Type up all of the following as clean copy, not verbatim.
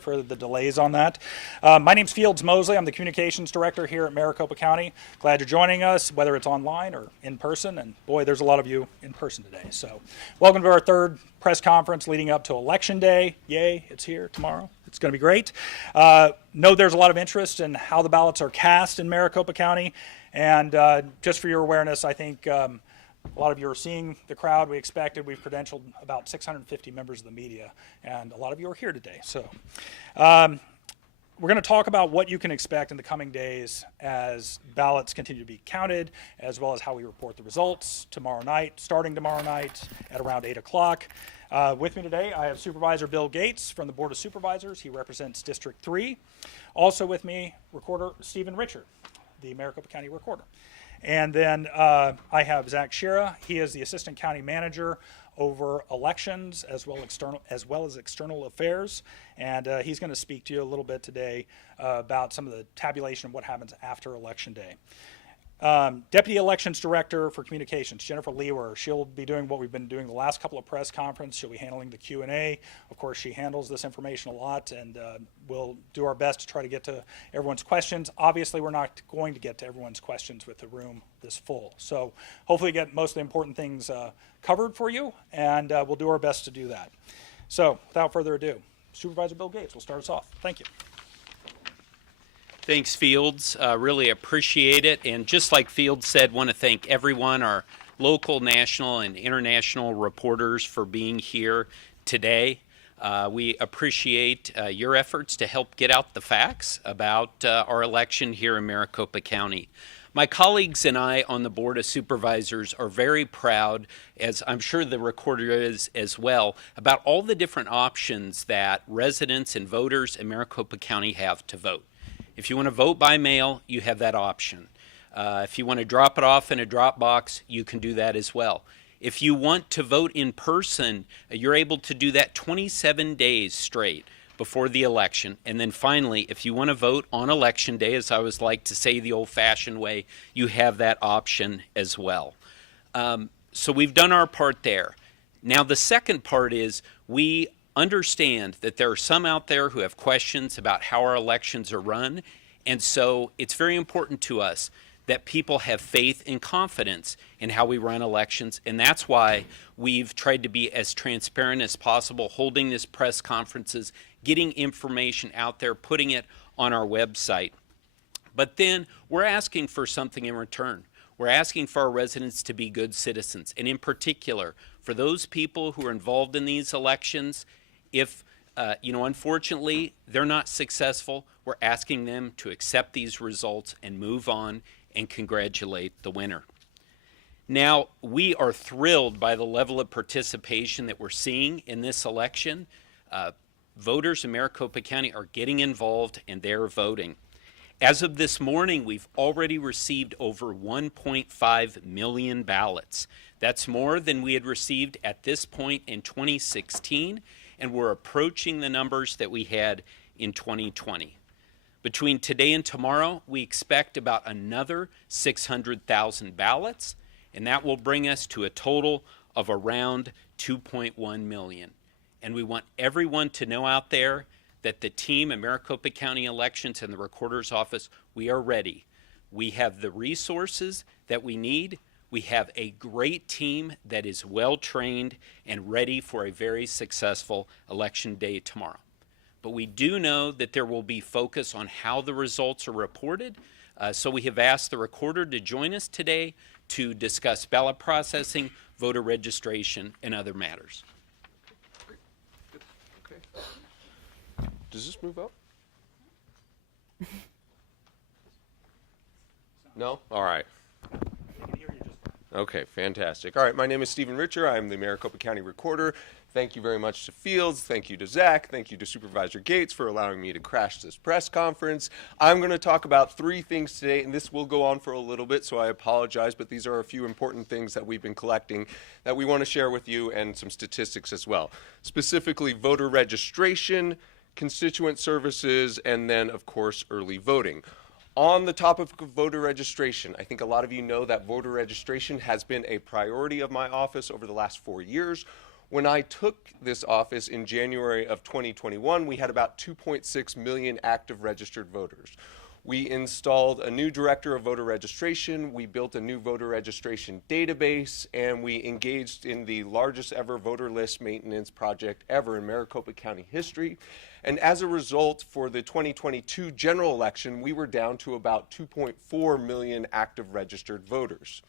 for the delays on that. My name's Fields Mosley. I'm the Communications Director here at Maricopa County. Glad you're joining us, whether it's online or in person. And boy, there's a lot of you in person today. So welcome to our third press conference leading up to Election Day. Yay, it's here tomorrow. It's going to be great. Know there's a lot of interest in how the ballots are cast in Maricopa County. And just for your awareness, I think a lot of you are seeing the crowd we expected. We've credentialed about 650 members of the media, and a lot of you are here today. So we're going to talk about what you can expect in the coming days as ballots continue to be counted, as well as how we report the results tomorrow night, starting tomorrow night at around 8 o'clock. With me today, I have Supervisor Bill Gates from the Board of Supervisors. He represents District 3. Also with me, Recorder Stephen Richard, the Maricopa County Recorder. And then I have Zach Shira. He is the Assistant County Manager over elections as well as external affairs. And he's going to speak to you a little bit today about some of the tabulation of what happens after Election Day. Deputy Elections Director for Communications, Jennifer Lewer. She'll be doing what we've been doing the last couple of press conferences. She'll be handling the Q&A. Of course, she handles this information a lot, and we'll do our best to try to get to everyone's questions. Obviously, we're not going to get to everyone's questions with the room this full. So hopefully get most of the important things covered for you, and we'll do our best to do that. So without further ado, Supervisor Bill Gates will start us off. Thank you. Thanks, Fields. Really appreciate it. And just like Fields said, want to thank everyone, our local, national, and international reporters for being here today. We appreciate your efforts to help get out the facts about our election here in Maricopa County. My colleagues and I on the Board of Supervisors are very proud, as I'm sure the recorder is as well, about all the different options that residents and voters in Maricopa County have to vote. If you want to vote by mail, you have that option. If you want to drop it off in a drop box, you can do that as well. If you want to vote in person, you're able to do that 27 days straight before the election. And then finally, if you want to vote on Election Day, as I always like to say the old-fashioned way, you have that option as well. So we've done our part there. Now the second part is we understand that there are some out there who have questions about how our elections are run, and so it's very important to us that people have faith and confidence in how we run elections, and that's why we've tried to be as transparent as possible, holding these press conferences, getting information out there, putting it on our website. But then we're asking for something in return. We're asking for our residents to be good citizens, and in particular, for those people who are involved in these elections, if, unfortunately, they're not successful, we're asking them to accept these results and move on and congratulate the winner. Now, we are thrilled by the level of participation that we're seeing in this election. Voters in Maricopa County are getting involved and they're voting. As of this morning, we've already received over 1.5 million ballots. That's more than we had received at this point in 2016. And we're approaching the numbers that we had in 2020. Between today and tomorrow, we expect about another 600,000 ballots, and that will bring us to a total of around 2.1 million. And we want everyone to know out there that the team at Maricopa County Elections and the Recorder's Office, we are ready. We have the resources that we need. We have a great team that is well-trained and ready for a very successful election day tomorrow. But we do know that there will be focus on how the results are reported. So we have asked the recorder to join us today to discuss ballot processing, voter registration, and other matters. Okay. Does this move up? No? All right. Okay, fantastic. All right, my name is Stephen Richard. I'm the Maricopa County Recorder. Thank you very much to Fields. Thank you to Zach. Thank you to Supervisor Gates for allowing me to crash this press conference. I'm going to talk about three things today, and this will go on for a little bit, so I apologize, but these are a few important things that we've been collecting that we want to share with you, and some statistics as well. Specifically, voter registration, constituent services, and then, of course, early voting. On the topic of voter registration, I think a lot of you know that voter registration has been a priority of my office over the last 4 years. When I took this office in January of 2021, we had about 2.6 million active registered voters. We installed a new director of voter registration, we built a new voter registration database, and we engaged in the largest ever voter list maintenance project ever in Maricopa County history. And as a result, for the 2022 general election, we were down to about 2.4 million active registered voters.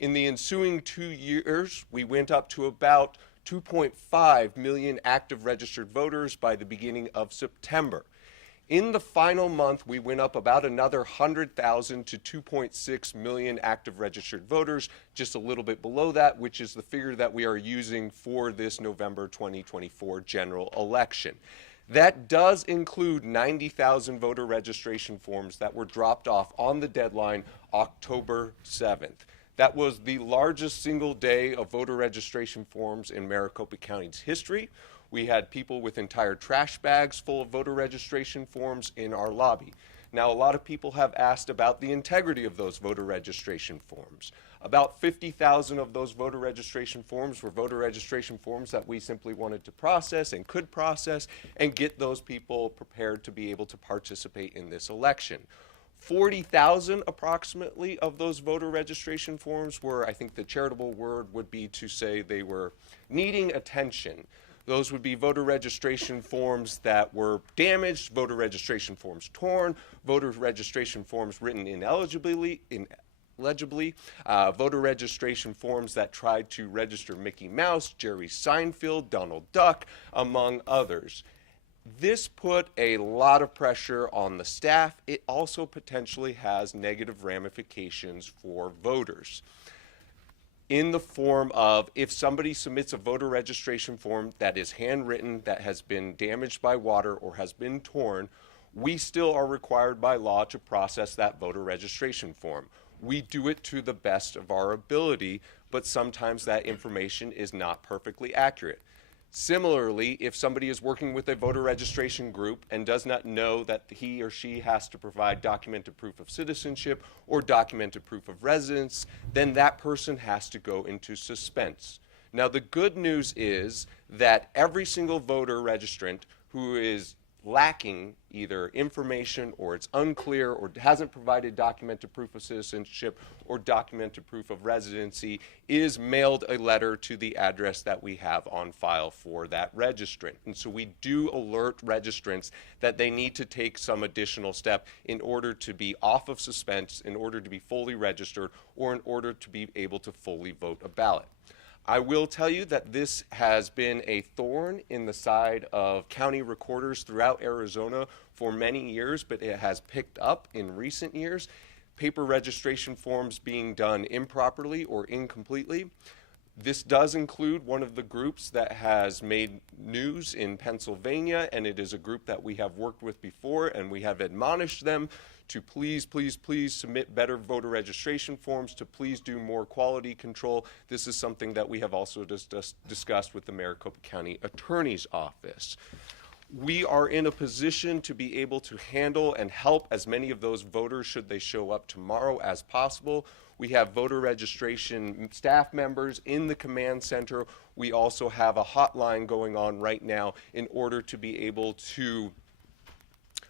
In the ensuing 2 years, we went up to about 2.5 million active registered voters by the beginning of September. In the final month, we went up about another 100,000 to 2.6 million active registered voters, just a little bit below that, which is the figure that we are using for this November 2024 general election. That does include 90,000 voter registration forms that were dropped off on the deadline October 7th. That was the largest single day of voter registration forms in Maricopa County's history. We had people with entire trash bags full of voter registration forms in our lobby. Now, a lot of people have asked about the integrity of those voter registration forms. About 50,000 of those voter registration forms were voter registration forms that we simply wanted to process and could process and get those people prepared to be able to participate in this election. 40,000 approximately of those voter registration forms were, I think the charitable word would be to say they were needing attention. Those would be voter registration forms that were damaged, voter registration forms torn, voter registration forms written illegibly, voter registration forms that tried to register Mickey Mouse, Jerry Seinfeld, Donald Duck, among others. This put a lot of pressure on the staff. It also potentially has negative ramifications for voters, in the form of if somebody submits a voter registration form that is handwritten, that has been damaged by water or has been torn, we still are required by law to process that voter registration form. We do it to the best of our ability, but sometimes that information is not perfectly accurate. Similarly, if somebody is working with a voter registration group and does not know that he or she has to provide documented proof of citizenship or documented proof of residence, then that person has to go into suspense. Now, the good news is that every single voter registrant who is lacking either information or it's unclear or hasn't provided documented proof of citizenship or documented proof of residency is mailed a letter to the address that we have on file for that registrant. And so we do alert registrants that they need to take some additional step in order to be off of suspense, in order to be fully registered, or in order to be able to fully vote a ballot. I will tell you that this has been a thorn in the side of county recorders throughout Arizona for many years, but it has picked up in recent years. Paper registration forms being done improperly or incompletely. This does include one of the groups that has made news in Pennsylvania, and it is a group that we have worked with before, and we have admonished them to please submit better voter registration forms, to please do more quality control. This is something that we have also discussed with the Maricopa County Attorney's Office. We are in a position to be able to handle and help as many of those voters, should they show up tomorrow, as possible. We have voter registration staff members in the command center. We also have a hotline going on right now in order to be able to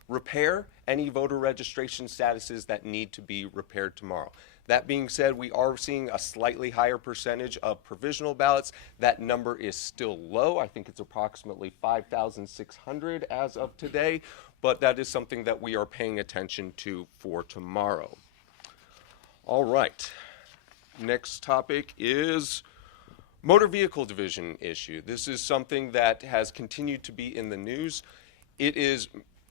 repair any voter registration statuses that need to be repaired tomorrow. That being said, we are seeing a slightly higher percentage of provisional ballots. That number is still low. I think it's approximately 5,600 as of today, but that is something that we are paying attention to for tomorrow. All right, next topic is motor vehicle division issue. This is something that has continued to be in the news.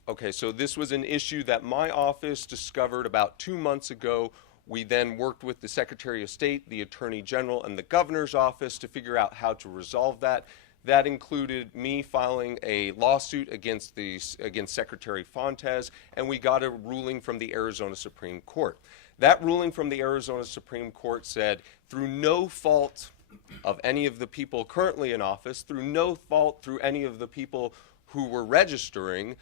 Okay, so this was an issue that my office discovered about 2 months ago. We then worked with the Secretary of State, the Attorney General, and the Governor's office to figure out how to resolve that. That included me filing a lawsuit against Secretary Fontes, and we got a ruling from the Arizona Supreme Court. That ruling from the Arizona Supreme Court said, through no fault of any of the people currently in office, through no fault through any of the people who were registering,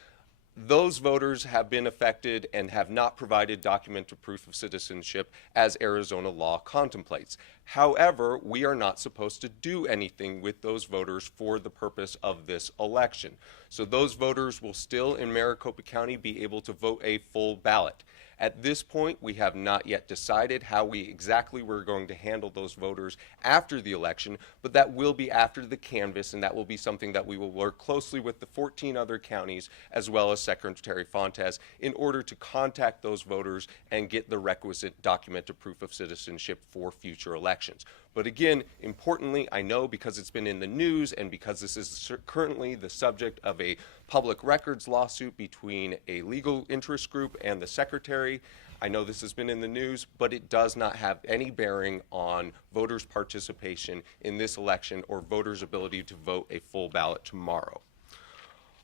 those voters have been affected and have not provided documented proof of citizenship as Arizona law contemplates. However, we are not supposed to do anything with those voters for the purpose of this election. So those voters will still in Maricopa County be able to vote a full ballot. At this point, we have not yet decided how exactly we're going to handle those voters after the election, but that will be after the canvass, and that will be something that we will work closely with the 14 other counties as well as Secretary Fontes in order to contact those voters and get the requisite documented proof of citizenship for future elections. But again, importantly, I know because it's been in the news and because this is currently the subject of a public records lawsuit between a legal interest group and the secretary, I know this has been in the news, but it does not have any bearing on voters' participation in this election or voters' ability to vote a full ballot tomorrow.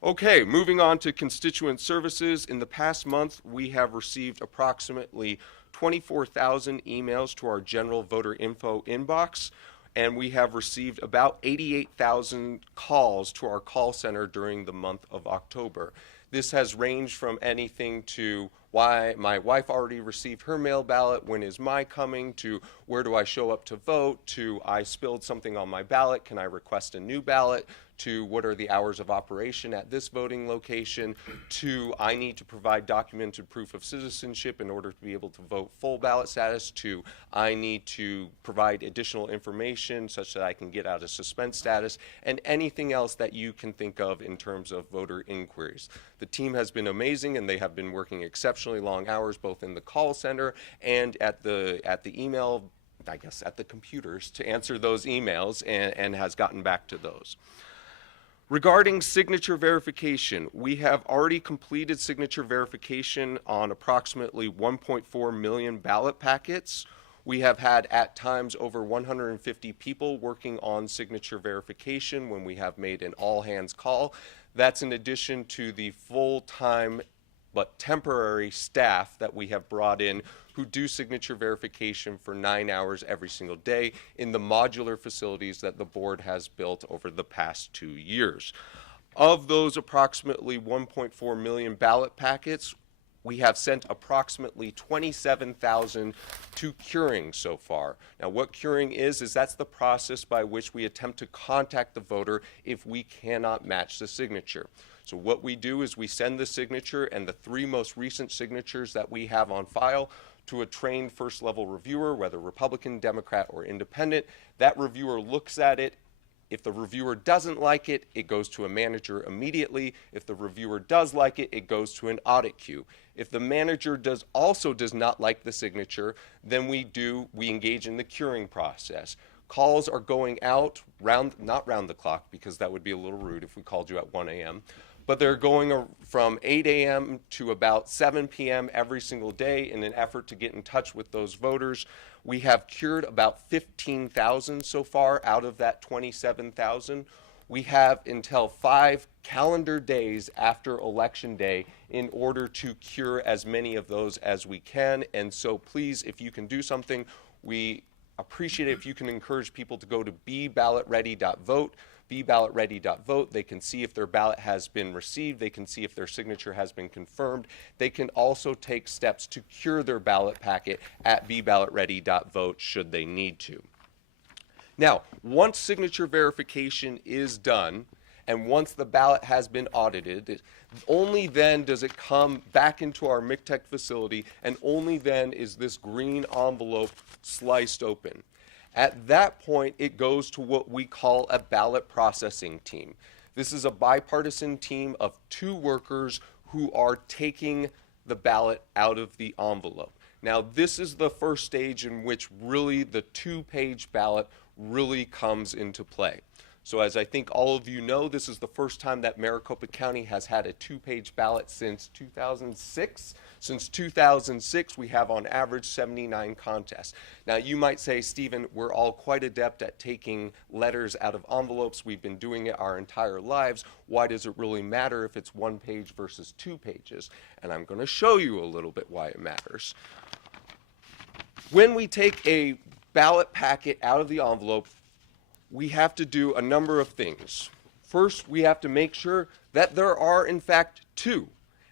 Okay, moving on to constituent services. In the past month, we have received approximately 24,000 emails to our general voter info inbox, and we have received about 88,000 calls to our call center during the month of October. This has ranged from anything to why my wife already received her mail ballot, when is my coming, to where do I show up to vote, to I spilled something on my ballot, can I request a new ballot, to what are the hours of operation at this voting location, to I need to provide documented proof of citizenship in order to be able to vote full ballot status, to I need to provide additional information such that I can get out of suspense status, and anything else that you can think of in terms of voter inquiries. The team has been amazing, and they have been working exceptionally long hours both in the call center and at the email, I guess at the computers, to answer those emails, and has gotten back to those. Regarding signature verification, we have already completed signature verification on approximately 1.4 million ballot packets. We have had at times over 150 people working on signature verification when we have made an all-hands call. That's in addition to the full-time but temporary staff that we have brought in who do signature verification for 9 hours every single day in the modular facilities that the board has built over the past 2 years. Of those approximately 1.4 million ballot packets, we have sent approximately 27,000 to curing so far. Now, what curing is that's the process by which we attempt to contact the voter if we cannot match the signature. So what we do is we send the signature and the 3 most recent signatures that we have on file to a trained first-level reviewer, whether Republican, Democrat, or Independent. That reviewer looks at it. If the reviewer doesn't like it, it goes to a manager immediately. If the reviewer does like it, it goes to an audit queue. If the manager also does not like the signature, then we engage in the curing process. Calls are going out not round the clock, because that would be a little rude if we called you at 1 a.m., but they're going from 8 a.m. to about 7 p.m. every single day in an effort to get in touch with those voters. We have cured about 15,000 so far out of that 27,000. We have until 5 calendar days after Election Day in order to cure as many of those as we can. And so please, if you can do something, we appreciate it if you can encourage people to go to beballotready.vote. beballotready.vote. They can see if their ballot has been received. They can see if their signature has been confirmed. They can also take steps to cure their ballot packet at beballotready.vote should they need to. Now, once signature verification is done, and once the ballot has been audited, only then does it come back into our MCTEC facility, and only then is this green envelope sliced open. At that point, it goes to what we call a ballot processing team. This is a bipartisan team of 2 workers who are taking the ballot out of the envelope. Now, this is the first stage in which really the 2-page ballot really comes into play. So as I think all of you know, this is the first time that Maricopa County has had a 2-page ballot since 2006. Since 2006, we have on average 79 contests. Now you might say, Stephen, we're all quite adept at taking letters out of envelopes. We've been doing it our entire lives. Why does it really matter if it's 1 page versus 2 pages? And I'm going to show you a little bit why it matters. When we take a ballot packet out of the envelope, we have to do a number of things. First, we have to make sure that there are, in fact, 2.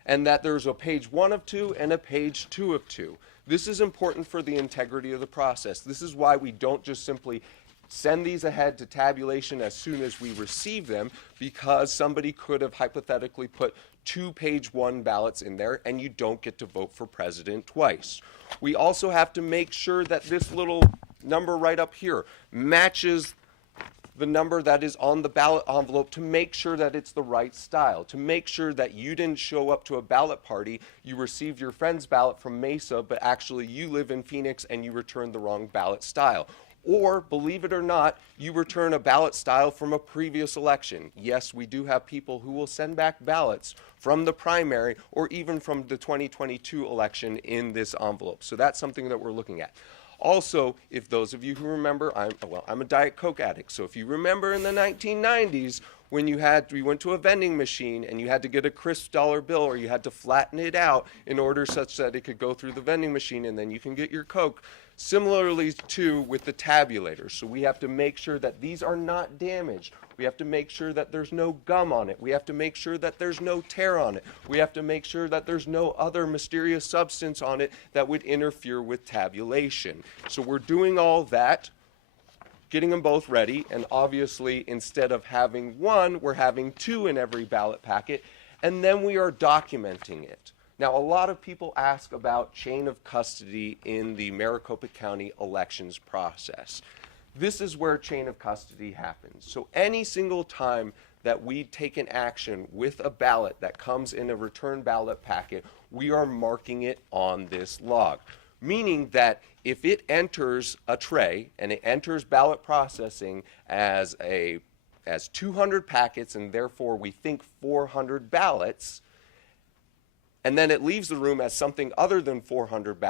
and that there's a page 1 of 2 and a page 2 of 2. This is important for the integrity of the process. This is why we don't just simply send these ahead to tabulation as soon as we receive them, because somebody could have hypothetically put 2 page 1 ballots in there and you don't get to vote for president twice. We also have to make sure that this little number right up here matches the number that is on the ballot envelope, to make sure that it's the right style, to make sure that you didn't show up to a ballot party, you received your friend's ballot from Mesa, but actually you live in Phoenix and you returned the wrong ballot style. Or, believe it or not, you return a ballot style from a previous election. Yes, we do have people who will send back ballots from the primary or even from the 2022 election in this envelope. So that's something that we're looking at. Also, if those of you who remember, I'm a Diet Coke addict, so if you remember in the 1990s when we went to a vending machine and you had to get a crisp dollar bill, or you had to flatten it out in order such that it could go through the vending machine and then you can get your Coke. Similarly too with the tabulators. So we have to make sure that these are not damaged. We have to make sure that there's no gum on it. We have to make sure that there's no tear on it. We have to make sure that there's no other mysterious substance on it that would interfere with tabulation. So we're doing all that, getting them both ready, and obviously instead of having 1, we're having 2 in every ballot packet, and then we are documenting it. Now, a lot of people ask about chain of custody in the Maricopa County elections process. This is where chain of custody happens. So any single time that we take an action with a ballot that comes in a return ballot packet, we are marking it on this log. Meaning that if it enters a tray and it enters ballot processing as 200 packets, and therefore we think 400 ballots, and then it leaves the room as something other than 400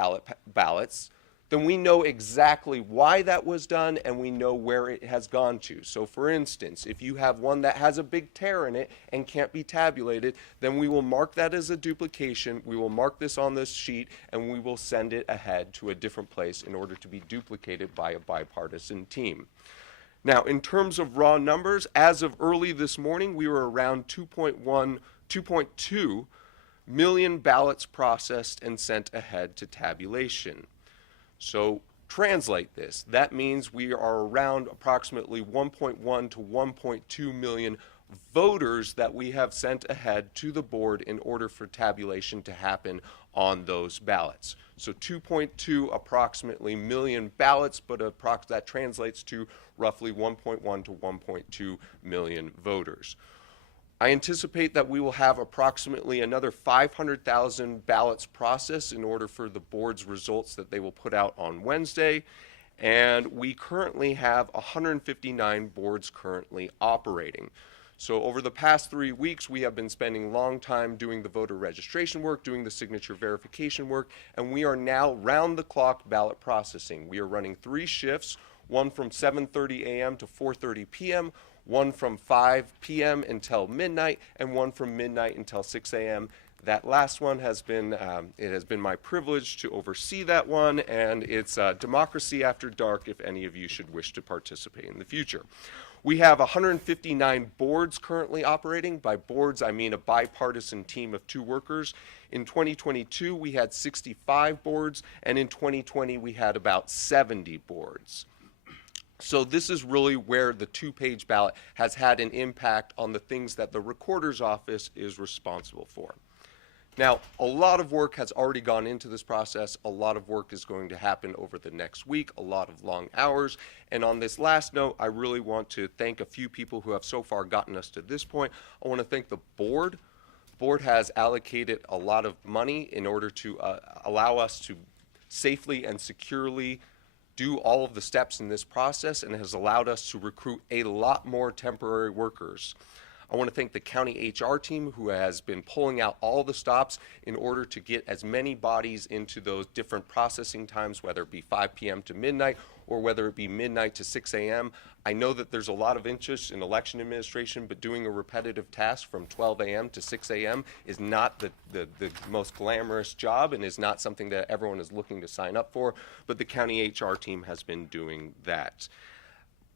ballots, then we know exactly why that was done and we know where it has gone to. So for instance, if you have one that has a big tear in it and can't be tabulated, then we will mark that as a duplication, we will mark this on this sheet, and we will send it ahead to a different place in order to be duplicated by a bipartisan team. Now, in terms of raw numbers, as of early this morning, we were around 2.2 million ballots processed and sent ahead to tabulation. So translate this. That means we are around approximately 1.1 to 1.2 million voters that we have sent ahead to the board in order for tabulation to happen on those ballots. So 2.2 approximately million ballots, but that translates to roughly 1.1 to 1.2 million voters. I anticipate that we will have approximately another 500,000 ballots processed in order for the board's results that they will put out on Wednesday. And we currently have 159 boards currently operating. So over the past 3 weeks, we have been spending long time doing the voter registration work, doing the signature verification work, and we are now round-the-clock ballot processing. We are running 3 shifts, one from 7:30 a.m. to 4:30 p.m., one from 5 p.m. until midnight, and one from midnight until 6 a.m. That last one has been, it has been my privilege to oversee that one, and it's democracy after dark if any of you should wish to participate in the future. We have 159 boards currently operating. By boards, I mean a bipartisan team of 2 workers. In 2022, we had 65 boards, and in 2020, we had about 70 boards. So this is really where the 2-page ballot has had an impact on the things that the recorder's office is responsible for. Now, a lot of work has already gone into this process. A lot of work is going to happen over the next week, a lot of long hours. And on this last note, I really want to thank a few people who have so far gotten us to this point. I want to thank the board. The board has allocated a lot of money in order to allow us to safely and securely do all of the steps in this process, and has allowed us to recruit a lot more temporary workers. I want to thank the county HR team who has been pulling out all the stops in order to get as many bodies into those different processing times, whether it be 5 p.m. to midnight or whether it be midnight to 6 a.m. I know that there's a lot of interest in election administration, but doing a repetitive task from 12 a.m. to 6 a.m. is not the most glamorous job and is not something that everyone is looking to sign up for, but the county HR team has been doing that.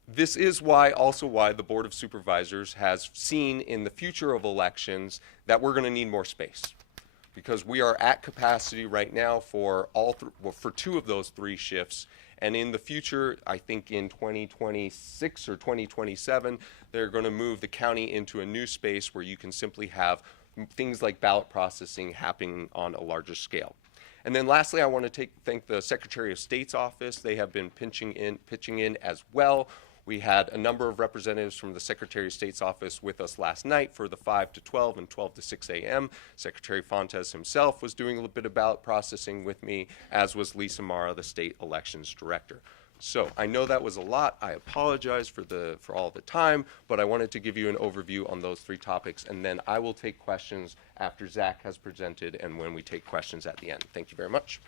This is also why the Board of Supervisors has seen in the future of elections that we're going to need more space. because we are at capacity right now for for two of those three shifts. And in the future, I think in 2026 or 2027, they're going to move the county into a new space where you can simply have things like ballot processing happening on a larger scale. And then lastly, I want to thank the Secretary of State's office. They have been pitching in as well. We had a number of representatives from the Secretary of State's office with us last night for the 5 to 12 and 12 to 6 a.m. Secretary Fontes himself was doing a little bit of ballot processing with me, as was Lisa Mara, the state elections director. So I know that was a lot. I apologize for all the time, but I wanted to give you an overview on those three topics, and then I will take questions after Zach has presented and when we take questions at the end. Thank you very much.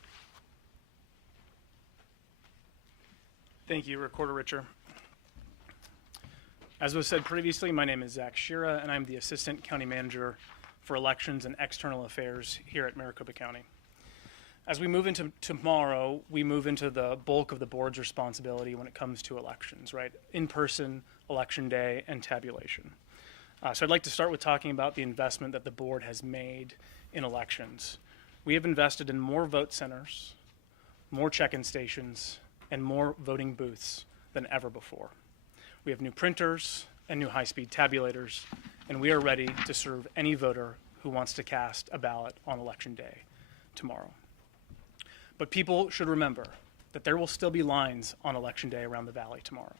Thank you, Recorder Richer. As was said previously, my name is Zach Shira, and I'm the Assistant County Manager for Elections and External Affairs here at Maricopa County. As we move into tomorrow, we move into the bulk of the board's responsibility when it comes to elections, right? In-person, election day, and tabulation. So I'd like to start with talking about the investment that the board has made in elections. We have invested in more vote centers, more check-in stations, and more voting booths than ever before. We have new printers and new high-speed tabulators, and we are ready to serve any voter who wants to cast a ballot on election day tomorrow. But people should remember that there will still be lines on election day around the valley tomorrow,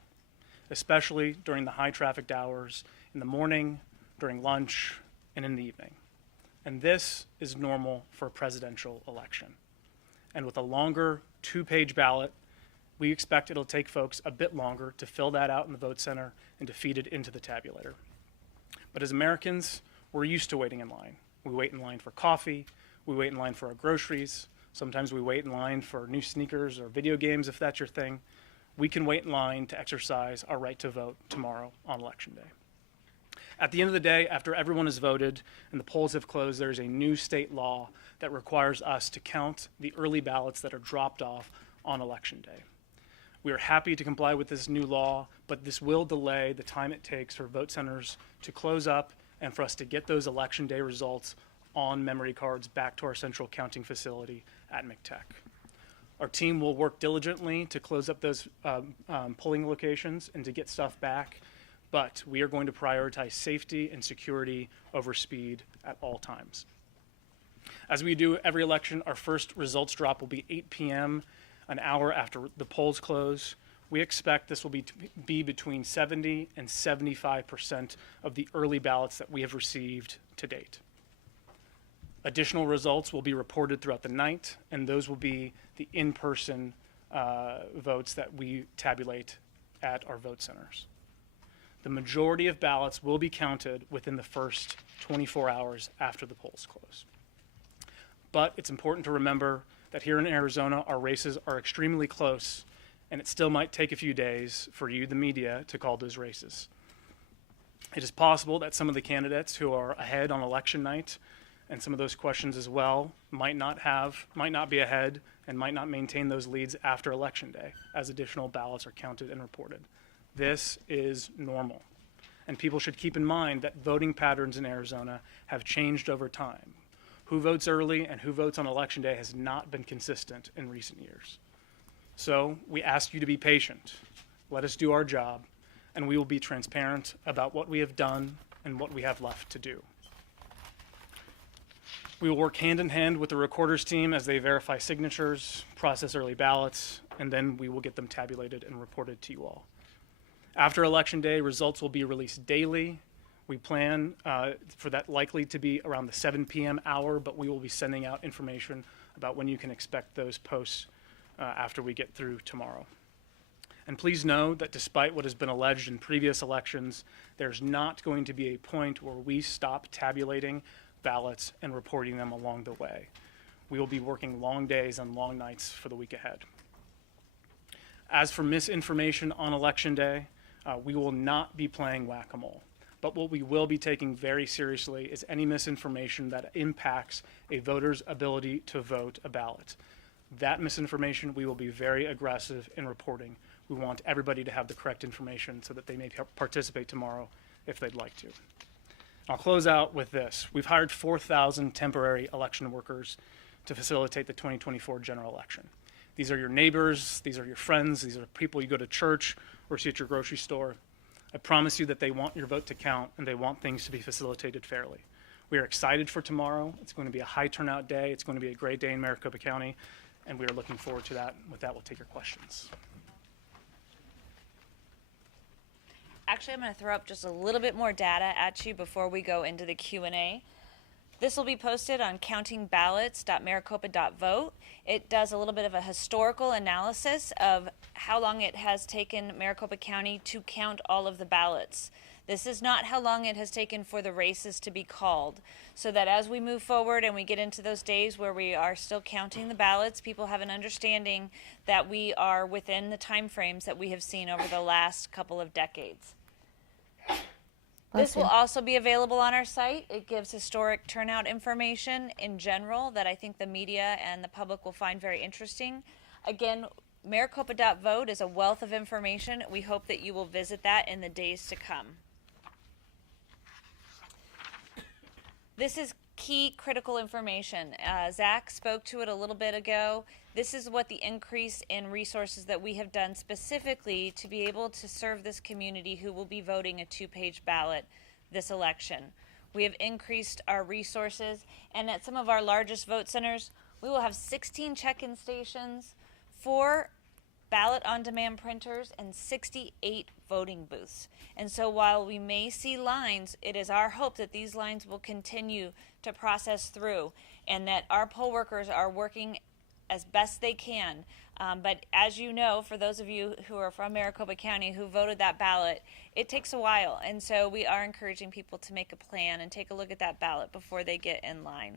especially during the high-trafficked hours in the morning, during lunch, and in the evening. And this is normal for a presidential election. And with a longer two-page ballot, we expect it'll take folks a bit longer to fill that out in the vote center and to feed it into the tabulator. But as Americans, we're used to waiting in line. We wait in line for coffee, we wait in line for our groceries, sometimes we wait in line for new sneakers or video games if that's your thing. We can wait in line to exercise our right to vote tomorrow on election day. At the end of the day, after everyone has voted and the polls have closed, there's a new state law that requires us to count the early ballots that are dropped off on election day. We are happy to comply with this new law, but this will delay the time it takes for vote centers to close up and for us to get those election day results on memory cards back to our central counting facility at McTech. Our team will work diligently to close up those polling locations and to get stuff back, but we are going to prioritize safety and security over speed at all times. As we do every election, our first results drop will be 8 p.m., an hour after the polls close. We expect this will be between 70 and 75% of the early ballots that we have received to date. Additional results will be reported throughout the night, and those will be the in-person votes that we tabulate at our vote centers. The majority of ballots will be counted within the first 24 hours after the polls close. But it's important to remember that here in Arizona, our races are extremely close, and it still might take a few days for you, the media, to call those races. It is possible that some of the candidates who are ahead on election night, and some of those questions as well, might not be ahead and might not maintain those leads after election day as additional ballots are counted and reported. This is normal, and people should keep in mind that voting patterns in Arizona have changed over time. Who votes early and who votes on election day has not been consistent in recent years. So we ask you to be patient. Let us do our job, and we will be transparent about what we have done and what we have left to do. We will work hand in hand with the recorder's team as they verify signatures, process early ballots, and then we will get them tabulated and reported to you all. After election day, results will be released daily. We plan for that likely to be around the 7 p.m. hour, but we will be sending out information about when you can expect those posts after we get through tomorrow. And please know that despite what has been alleged in previous elections, there's not going to be a point where we stop tabulating ballots and reporting them along the way. We will be working long days and long nights for the week ahead. As for misinformation on election day, we will not be playing whack-a-mole. But what we will be taking very seriously is any misinformation that impacts a voter's ability to vote a ballot. That misinformation we will be very aggressive in reporting. We want everybody to have the correct information so that they may participate tomorrow if they'd like to. I'll close out with this. We've hired 4,000 temporary election workers to facilitate the 2024 general election. These are your neighbors, these are your friends, these are people you go to church or see at your grocery store. I promise you that they want your vote to count and they want things to be facilitated fairly. We are excited for tomorrow. It's going to be a high turnout day. It's going to be a great day in Maricopa County, and we are looking forward to that. With that, we'll take your questions. Actually, I'm going to throw up just a little bit more data at you before we go into the Q&A. This will be posted on countingballots.maricopa.vote. It does a little bit of a historical analysis of how long it has taken Maricopa County to count all of the ballots. This is not how long it has taken for the races to be called, so that as we move forward and we get into those days where we are still counting the ballots, people have an understanding that we are within the time frames that we have seen over the last couple of decades. This will also be available on our site. It gives historic turnout information in general that I think the media and the public will find very interesting. Again, Maricopa.vote is a wealth of information. We hope that you will visit that in the days to come. This is key critical information. Zach spoke to it a little bit ago. This is what the increase in resources that we have done specifically to be able to serve this community who will be voting a 2-page ballot this election. We have increased our resources, and at some of our largest vote centers, we will have 16 check-in stations, 4 ballot on-demand printers, and 68 voting booths. And so while we may see lines, it is our hope that these lines will continue to process through and that our poll workers are working as best they can. But as you know, for those of you who are from Maricopa County who voted that ballot, it takes a while. And so we are encouraging people to make a plan and take a look at that ballot before they get in line.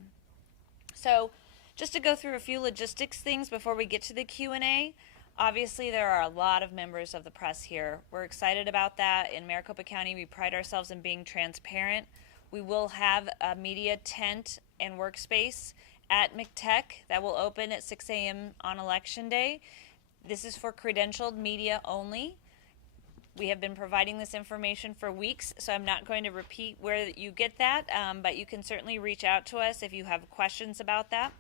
So just to go through a few logistics things before we get to the Q&A. Obviously, there are a lot of members of the press here. We're excited about that. In Maricopa County, we pride ourselves in being transparent. We will have a media tent and workspace at McTech that will open at 6 a.m. on Election Day. This is for credentialed media only. We have been providing this information for weeks, so I'm not going to repeat where you get that, but you can certainly reach out to us if you have questions about that.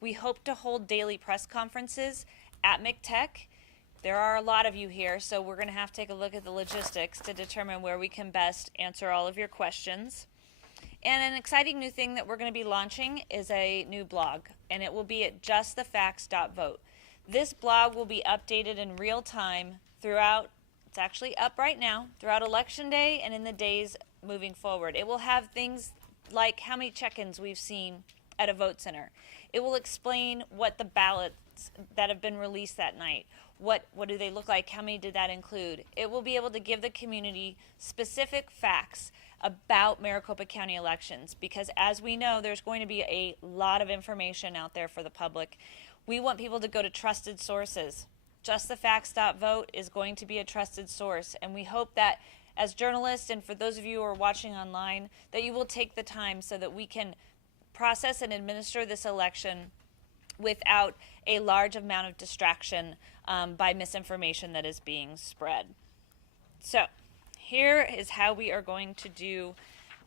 We hope to hold daily press conferences at McTech. There are a lot of you here, so we're going to have to take a look at the logistics to determine where we can best answer all of your questions. And an exciting new thing that we're going to be launching is a new blog, and it will be at justthefacts.vote. This blog will be updated in real time throughout, it's actually up right now, throughout Election Day and in the days moving forward. It will have things like how many check-ins we've seen at a vote center. It will explain what the ballots that have been released that night, what do they look like, how many did that include. It will be able to give the community specific facts about Maricopa County elections, because as we know, there's going to be a lot of information out there for the public. We want people to go to trusted sources. JustTheFacts.vote is going to be a trusted source, and we hope that as journalists and for those of you who are watching online, that you will take the time so that we can process and administer this election without a large amount of distraction by misinformation that is being spread. So here is how we are going to do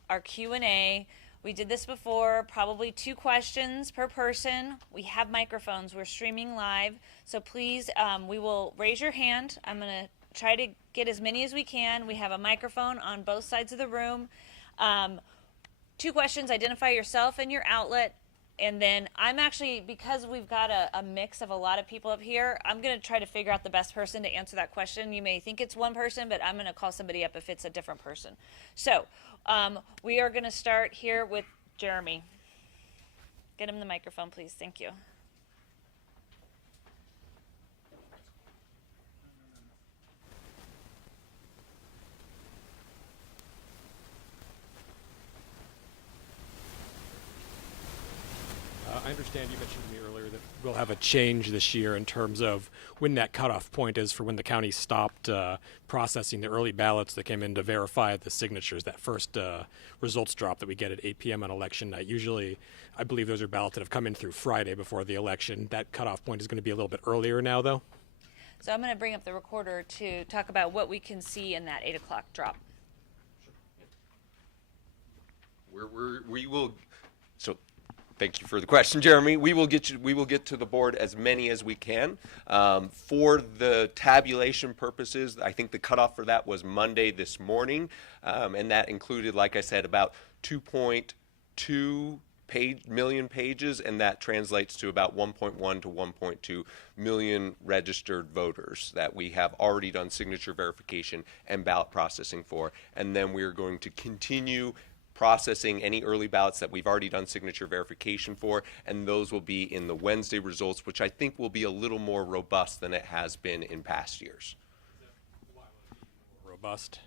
our Q&A. We did this before, probably 2 questions per person. We have microphones. We're streaming live. So please, we will raise your hand. I'm going to try to get as many as we can. We have a microphone on both sides of the room. 2 questions, identify yourself and your outlet. And then I'm actually, because we've got a mix of a lot of people up here, I'm going to try to figure out the best person to answer that question. You may think it's one person, but I'm going to call somebody up if it's a different person. So we are going to start here with Jeremy. Get him the microphone, please. Thank you. I understand you mentioned to me earlier that we'll have a change this year in terms of when that cutoff point is for when the county stopped processing the early ballots that came in to verify the signatures, that first results drop that we get at 8 p.m. on election night. Usually, I believe those are ballots that have come in through Friday before the election. That cutoff point is going to be a little bit earlier now, though. So I'm going to bring up the recorder to talk about what we can see in that 8 o'clock drop. We will. So, thank you for the question, Jeremy. We will get to the board as many as we can. For the tabulation purposes, I think the cutoff for that was Monday this morning, and that included, like I said, about 2.2 million pages, and that translates to about 1.1 to 1.2 million registered voters that we have already done signature verification and ballot processing for. And then we are going to continue processing any early ballots that we've already done signature verification for, and those will be in the Wednesday results, which I think will be a little more robust than it has been in past years. Robust.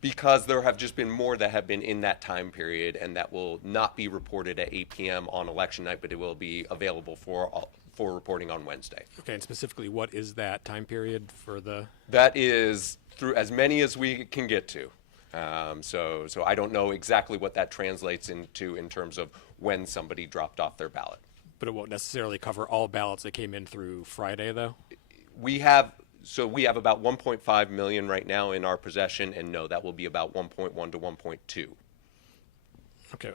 Because there have just been more that have been in that time period, and that will not be reported at 8 p.m. on election night, but it will be available for reporting on Wednesday. Okay, and specifically, what is that time period for the? That is through as many as we can get to. So I don't know exactly what that translates into in terms of when somebody dropped off their ballot. But it won't necessarily cover all ballots that came in through Friday, though? We have about 1.5 million right now in our possession, and no, that will be about 1.1 to 1.2. Okay.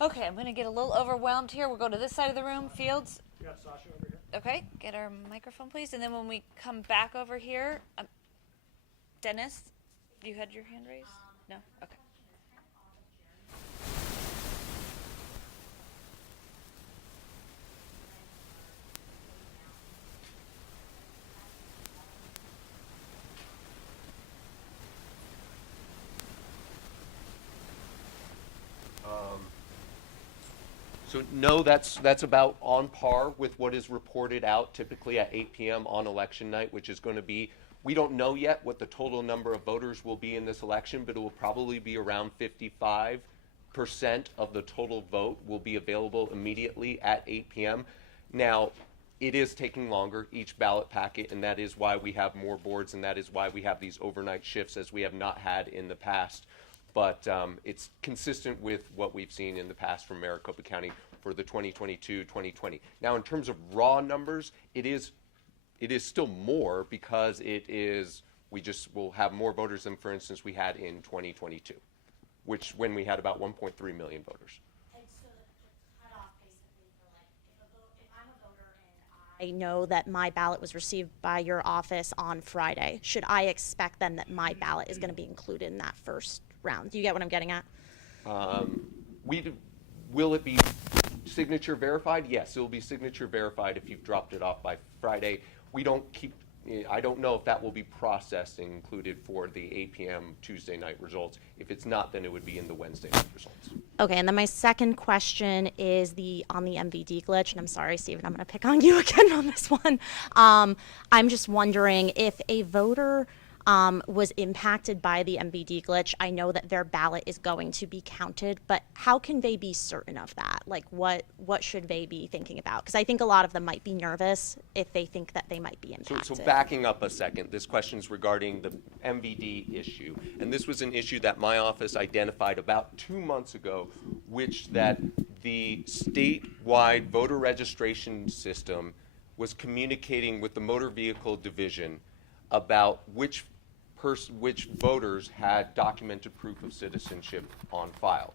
Okay, I'm going to get a little overwhelmed here. We'll go to this side of the room. Fields. We got Sasha over here. Okay, get our microphone, please. And then when we come back over here, Dennis, you had your hand raised? No? Okay. So no, that's about on par with what is reported out typically at 8 p.m. on election night, which is going to be, we don't know yet what the total number of voters will be in this election, but it will probably be around 55% of the total vote will be available immediately at 8 p.m. Now, it is taking longer, each ballot packet, and that is why we have more boards, and that is why we have these overnight shifts as we have not had in the past. But it's consistent with what we've seen in the past from Maricopa County for the 2022-2020. Now, in terms of raw numbers, it is still more because we just will have more voters than, for instance, we had in 2022, when we had about 1.3 million voters. And so the cutoff basically for if I'm a voter and I know that my ballot was received by your office on Friday, should I expect then that my ballot is going to be included in that first round? Do you get what I'm getting at? Will it be signature verified? Yes, it will be signature verified if you've dropped it off by Friday. I don't know if that will be processed and included for the 8 p.m. Tuesday night results. If it's not, then it would be in the Wednesday night results. Okay, and then my second question is on the MVD glitch, and I'm sorry, Stephen, I'm going to pick on you again on this one. I'm just wondering if a voter was impacted by the MVD glitch. I know that their ballot is going to be counted, but how can they be certain of that? Like, what should they be thinking about? Because I think a lot of them might be nervous if they think that they might be impacted. So backing up a second, this question is regarding the MVD issue, and this was an issue that my office identified about 2 months ago, that the statewide voter registration system was communicating with the motor vehicle division about which voters had documented proof of citizenship on file.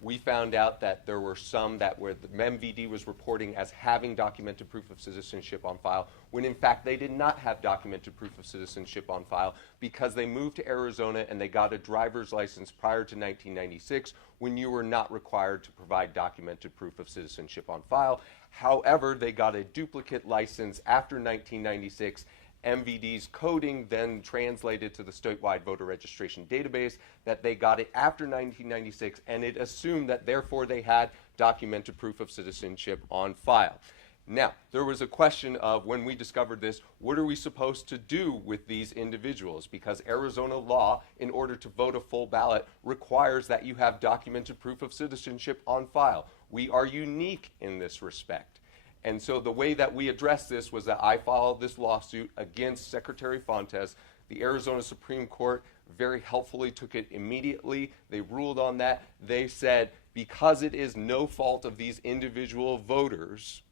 We found out that there were some the MVD was reporting as having documented proof of citizenship on file, when in fact they did not have documented proof of citizenship on file because they moved to Arizona and they got a driver's license prior to 1996, when you were not required to provide documented proof of citizenship on file. However, they got a duplicate license after 1996. MVD's coding then translated to the statewide voter registration database that they got it after 1996, and it assumed that therefore they had documented proof of citizenship on file. Now, there was a question of, when we discovered this, what are we supposed to do with these individuals? Because Arizona law, in order to vote a full ballot, requires that you have documented proof of citizenship on file. We are unique in this respect. And so the way that we addressed this was that I filed this lawsuit against Secretary Fontes. The Arizona Supreme Court very helpfully took it immediately. They ruled on that. They said, because it is no fault of these individual voters,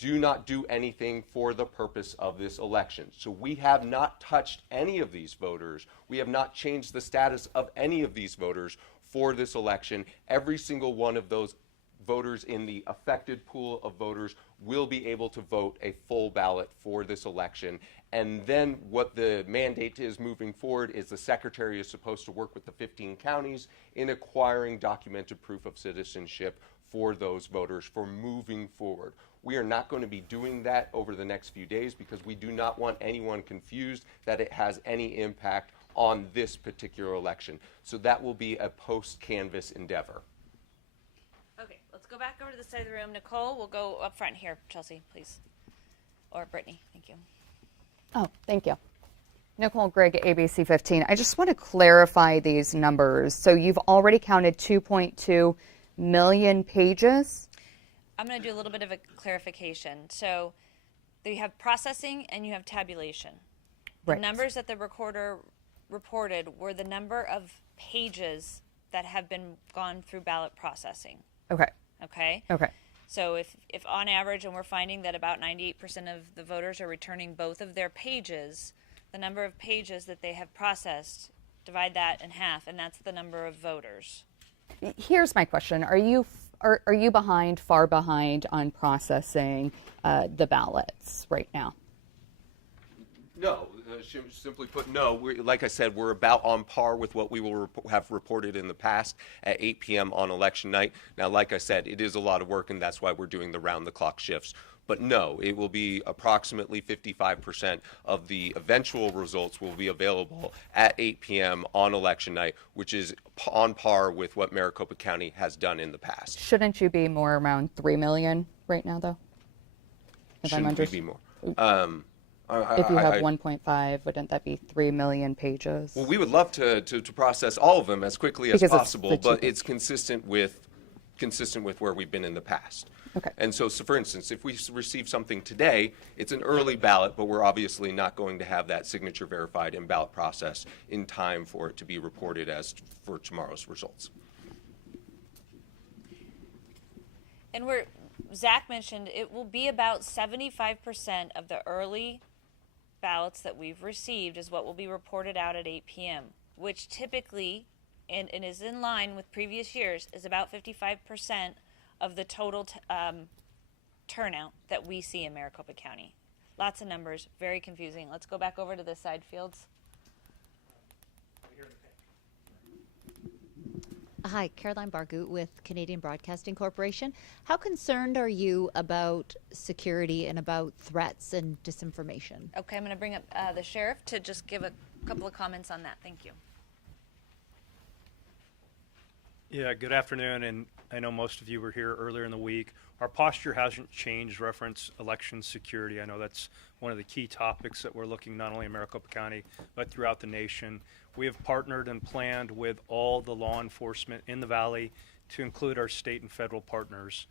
do not do anything for the purpose of this election. So we have not touched any of these voters. We have not changed the status of any of these voters for this election. Every single one of those voters in the affected pool of voters will be able to vote a full ballot for this election. And then what the mandate is moving forward is the Secretary is supposed to work with the 15 counties in acquiring documented proof of citizenship for those voters for moving forward. We are not going to be doing that over the next few days because we do not want anyone confused that it has any impact on this particular election. So that will be a post-canvass endeavor. Okay, let's go back over to the side of the room. Nicole, we'll go up front here. Chelsea, please. Or Brittany, thank you. Oh, thank you. Nicole Grigg, ABC15. I just want to clarify these numbers. So you've already counted 2.2 million pages? I'm going to do a little bit of a clarification. So you have processing and you have tabulation. The Right. numbers that the recorder reported were the number of pages that have been gone through ballot processing. Okay. Okay? Okay. So if on average, and we're finding that about 98% of the voters are returning both of their pages, the number of pages that they have processed, divide that in half, and that's the number of voters. Here's my question. Are you far behind on processing the ballots right now? No, simply put, no. Like I said, we're about on par with what we will have reported in the past at 8 p.m. on election night. Now, like I said, it is a lot of work, and that's why we're doing the round-the-clock shifts. But no, it will be approximately 55% of the eventual results will be available at 8 p.m. on election night, which is on par with what Maricopa County has done in the past. Shouldn't you be more around 3 million right now, though? Shouldn't we be more? If you have 1.5, wouldn't that be 3 million pages? Well, we would love to process all of them as quickly as Because it's possible, the but cheapest. it's consistent with where we've been in the past. Okay. And so for instance, if we receive something today, it's an early ballot, but we're obviously not going to have that signature verified in ballot process in time for it to be reported as for tomorrow's results. And Zach mentioned it will be about 75% of the early ballots that we've received is what will be reported out at 8 p.m., which typically, and is in line with previous years, is about 55% of the total turnout that we see in Maricopa County. Lots of numbers, very confusing. Let's go back over to this side, Fields. Hi, Caroline Bargut with Canadian Broadcasting Corporation. How concerned are you about security and about threats and disinformation? Okay, I'm going to bring up the sheriff to just give a couple of comments on that. Thank you. Yeah, good afternoon, and I know most of you were here earlier in the week. Our posture hasn't changed, reference election security. I know that's one of the key topics that we're looking not only in Maricopa County, but throughout the nation. We have partnered and planned with all the law enforcement in the Valley to include our state and federal partners.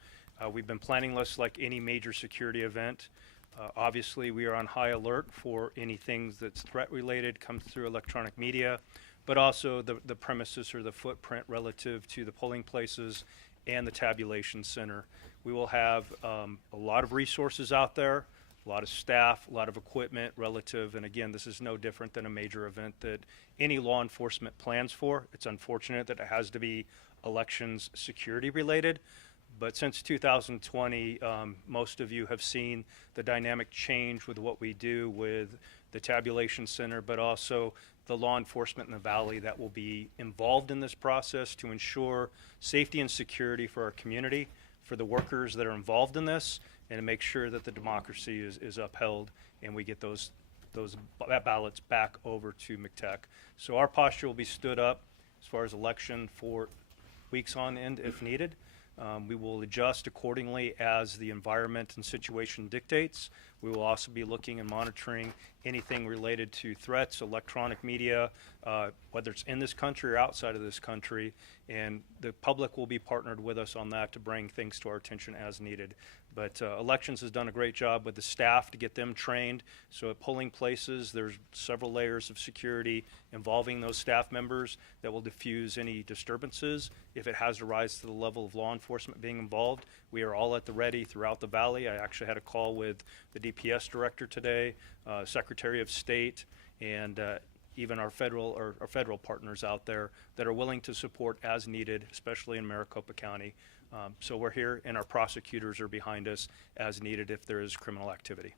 We've been planning lists like any major security event. Obviously, we are on high alert for anything that's threat-related, comes through electronic media, but also the premises or the footprint relative to the polling places and the tabulation center. We will have a lot of resources out there, a lot of staff, a lot of equipment relative, and again, this is no different than a major event that any law enforcement plans for. It's unfortunate that it has to be elections security related, but since 2020, most of you have seen the dynamic change with what we do with the tabulation center, but also the law enforcement in the Valley that will be involved in this process to ensure safety and security for our community, for the workers that are involved in this, and to make sure that the democracy is upheld and we get those ballots back over to McTech. So our posture will be stood up as far as election for weeks on end if needed. We will adjust accordingly as the environment and situation dictates, We will also be looking and monitoring anything related to threats, electronic media, whether it's in this country or outside of this country, and the public will be partnered with us on that to bring things to our attention as needed. But Elections has done a great job with the staff to get them trained. So at polling places, there's several layers of security involving those staff members that will diffuse any disturbances. If it has to rise to the level of law enforcement being involved, we are all at the ready throughout the valley. I actually had a call with the DPS director today, Secretary of State, and even our federal partners out there that are willing to support as needed, especially in Maricopa County. So we're here, and our prosecutors are behind us as needed if there is criminal activity.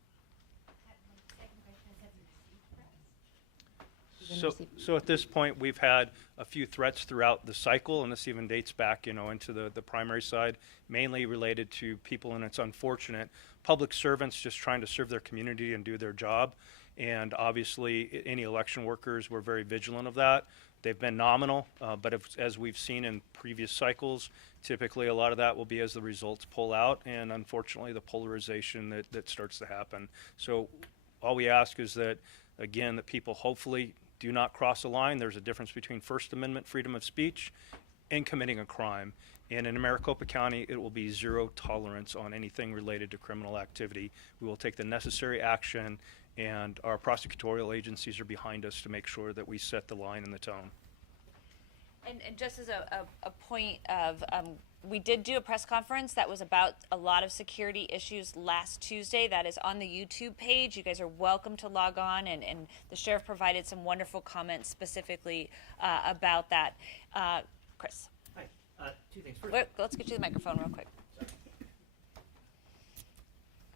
So at this point, we've had a few threats throughout the cycle, and this even dates back, into the primary side, mainly related to people, and it's unfortunate, public servants just trying to serve their community and do their job. And obviously, any election workers, we're very vigilant of that. They've been nominal, but as we've seen in previous cycles, typically a lot of that will be as the results pull out, and unfortunately the polarization that starts to happen. So all we ask is that, again, that people hopefully do not cross a line. There's a difference between First Amendment freedom of speech and committing a crime. And in Maricopa County, it will be zero tolerance on anything related to criminal activity. We will take the necessary action, and our prosecutorial agencies are behind us to make sure that we set the line and the tone. And just as a point of, we did do a press conference that was about a lot of security issues last Tuesday. That is on the YouTube page. You guys are welcome to log on, and the sheriff provided some wonderful comments specifically about that. Chris. Hi. Two things. First, Wait, let's get you the microphone real quick.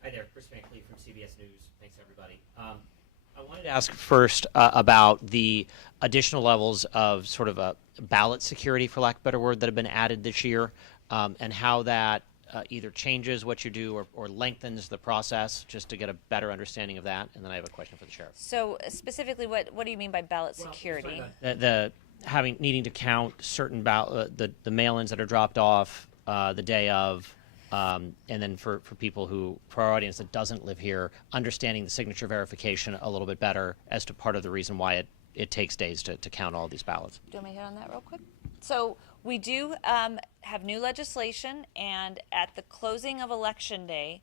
Hi there, Chris Van Cleve from CBS News. Thanks, everybody. I wanted to ask first about the additional levels of sort of a ballot security, for lack of a better word, that have been added this year, and how that either changes what you do or lengthens the process, just to get a better understanding of that. And then I have a question for the sheriff. So specifically, what do you mean by ballot security? The needing to count certain the mail-ins that are dropped off the day of. And then for our audience that doesn't live here, understanding the signature verification a little bit better as to part of the reason why it takes days to count all these ballots. Do you want me to hit on that real quick? So we do have new legislation, and at the closing of Election Day,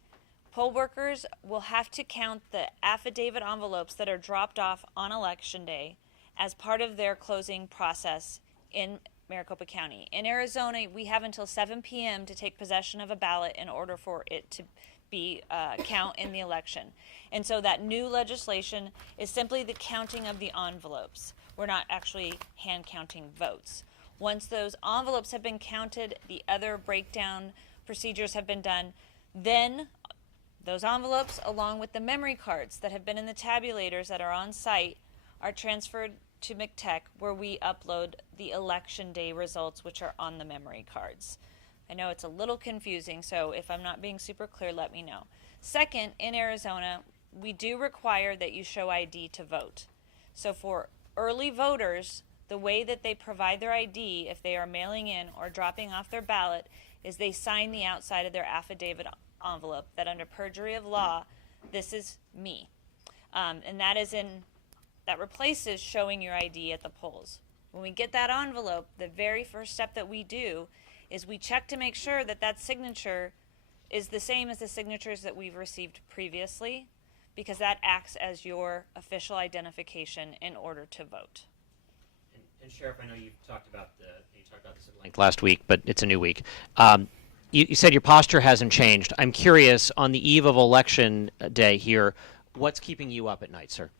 poll workers will have to count the affidavit envelopes that are dropped off on Election Day as part of their closing process in Maricopa County. In Arizona, we have until 7 p.m. to take possession of a ballot in order for it to be count in the election. And so that new legislation is simply the counting of the envelopes. We're not actually hand counting votes. Once those envelopes have been counted, the other breakdown procedures have been done, then those envelopes, along with the memory cards that have been in the tabulators that are on site, are transferred to McTech, where we upload the Election Day results, which are on the memory cards. I know it's a little confusing, so if I'm not being super clear, let me know. Second, in Arizona, we do require that you show ID to vote. So for early voters, the way that they provide their ID, if they are mailing in or dropping off their ballot, is they sign the outside of their affidavit envelope that under perjury of law, this is me. And that replaces showing your ID at the polls. When we get that envelope, the very first step that we do is we check to make sure that that signature is the same as the signatures that we've received previously, because that acts as your official identification in order to vote. And Sheriff, I know you talked about this at length last week, but it's a new week. You said your posture hasn't changed. I'm curious, on the eve of Election Day here, what's keeping you up at night, sir?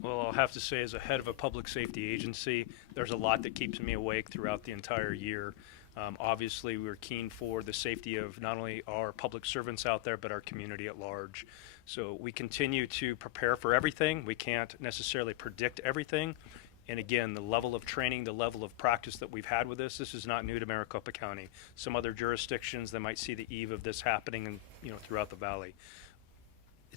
Well, I'll have to say, as a head of a public safety agency, there's a lot that keeps me awake throughout the entire year. Obviously, we're keen for the safety of not only our public servants out there, but our community at large. So we continue to prepare for everything. We can't necessarily predict everything. And again, the level of training, the level of practice that we've had with this is not new to Maricopa County. Some other jurisdictions that might see the eve of this happening throughout the valley.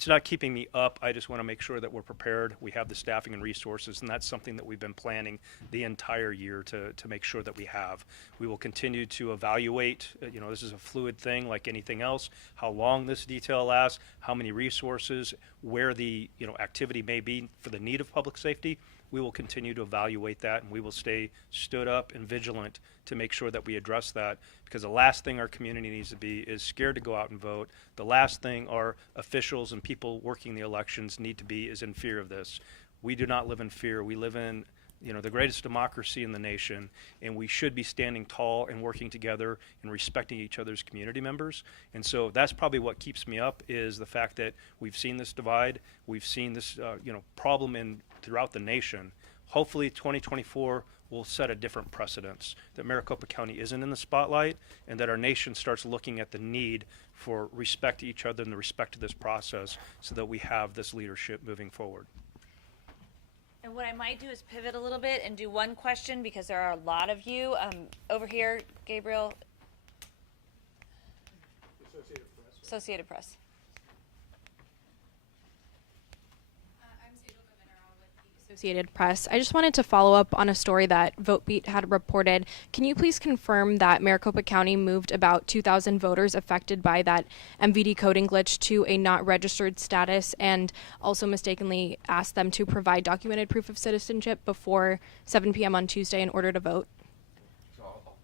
it's not keeping me up. I just want to make sure that we're prepared. We have the staffing and resources, and that's something that we've been planning the entire year to make sure that we have. We will continue to evaluate. This is a fluid thing like anything else. How long this detail lasts, how many resources, where the activity may be for the need of public safety. We will continue to evaluate that, and we will stay stood up and vigilant to make sure that we address that, because the last thing our community needs to be is scared to go out and vote. The last thing our officials and people working the elections need to be is in fear of this. We do not live in fear. We live in the greatest democracy in the nation, and we should be standing tall and working together and respecting each other's community members. And so that's probably what keeps me up, is the fact that we've seen this divide, we've seen this problem throughout the nation. Hopefully 2024 will set a different precedence, that Maricopa County isn't in the spotlight, and that our nation starts looking at the need for respect to each other and the respect to this process, so that we have this leadership moving forward. And what I might do is pivot a little bit and do one question, because there are a lot of you. Over here, Gabriel. Associated Press. Associated Press. I just wanted to follow up on a story that VoteBeat had reported. Can you please confirm that Maricopa County moved about 2,000 voters affected by that MVD coding glitch to a not registered status, and also mistakenly asked them to provide documented proof of citizenship before 7 p.m. on Tuesday in order to vote?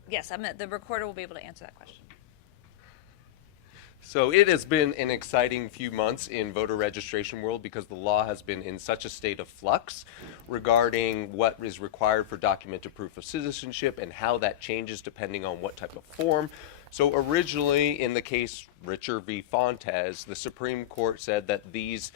Yes, the recorder will be able to answer that question. So it has been an exciting few months in voter registration world, because the law has been in such a state of flux regarding what is required for documented proof of citizenship and how that changes depending on what type of form. So originally, in the case Richer v. Fontes, the Supreme Court said that these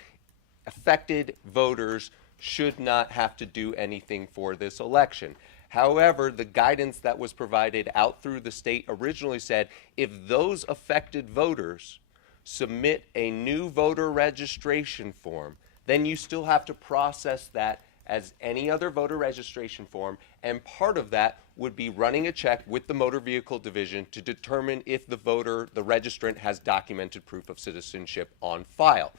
affected voters should not have to do anything for this election. However, the guidance that was provided out through the state originally said if those affected voters submit a new voter registration form, then you still have to process that as any other voter registration form, and part of that would be running a check with the Motor Vehicle Division to determine if the registrant has documented proof of citizenship on file.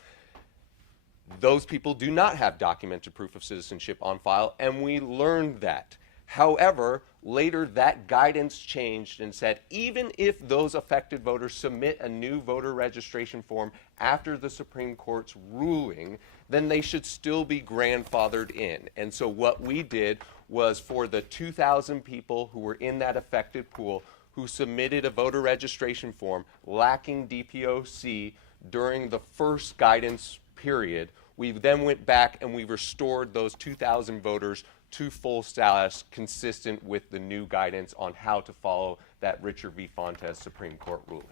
Those people do not have documented proof of citizenship on file, and we learned that. However, later that guidance changed and said even if those affected voters submit a new voter registration form after the Supreme Court's ruling, then they should still be grandfathered in. And so what we did was, for the 2,000 people who were in that affected pool who submitted a voter registration form lacking DPOC during the first guidance period, we then went back and we restored those 2,000 voters to full status, consistent with the new guidance on how to follow that Richer v. Fontes Supreme Court ruling.